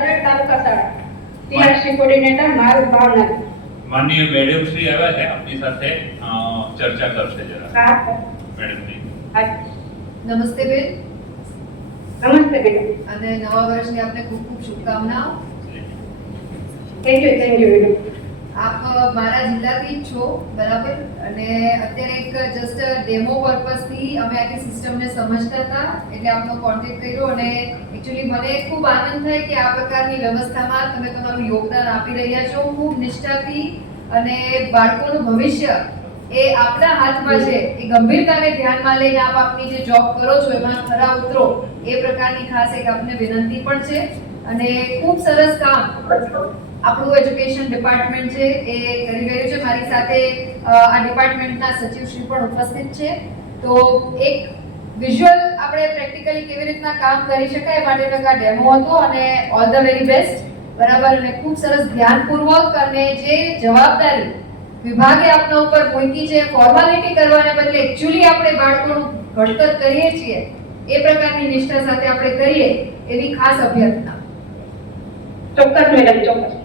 તાલુકા શાળા TRC coordinator મારું ભાવનગર. માનનીય મેડમ શ્રી આવ્યા છે, આપની સાથે ચર્ચા કરશે જરા. હા મેડમ જી. નમસ્તે બેન. નમસ્તે બેન. અને નવા વર્ષની આપને ખૂબ ખૂબ શુભકામનાઓ. થેન્ક યુ બેન. આપ મારા જિલ્લાથી જ છો, બરાબર? અને અત્યારે એક જસ્ટ ડેમો પર્પઝથી અમે આખી સિસ્ટમને સમજતા હતા, એટલે આપનો કોન્ટેક્ટ કર્યો. અને એકચ્યુઅલી મને ખૂબ આનંદ થાય કે આ પ્રકારની વ્યવસ્થામાં તમે તમારું યોગદાન આપી રહ્યા છો ખૂબ નિષ્ઠાથી. અને બાળકોનું ભવિષ્ય એ આપના હાથમાં છે, એ ગંભીરતાને ધ્યાનમાં લઈને આપ આપની જે જોબ કરો છો એમાં ખરા ઉતરો, એ પ્રકારની ખાસ એક આપને વિનંતી પણ છે. અને ખૂબ સરસ કામ આપણું એજ્યુકેશન ડિપાર્ટમેન્ટ છે એ કરી રહ્યું છે. મારી સાથે આ ડિપાર્ટમેન્ટના સચિવશ્રી પણ ઉપસ્થિત છે. તો એક વિઝ્યુઅલ આપણે પ્રેક્ટિકલી કેવી રીતના કામ કરી શકાય માટેનો આ ડેમો હતો. અને ઓલ ધ વેરી બેસ્ટ, બરાબર? અને ખૂબ સરસ ધ્યાનપૂર્વક અને જે જવાબદારી વિભાગે આપના ઉપર મૂકી છે, ફોર્માલિટી કરવાને બદલે એકચ્યુઅલી આપણે બાળકોનું ઘડતર કરીએ છીએ એ પ્રકારની નિષ્ઠા સાથે આપણે કરીએ એવી ખાસ અભ્યર્થના. ચોક્કસ મેડમ, ચોક્કસ.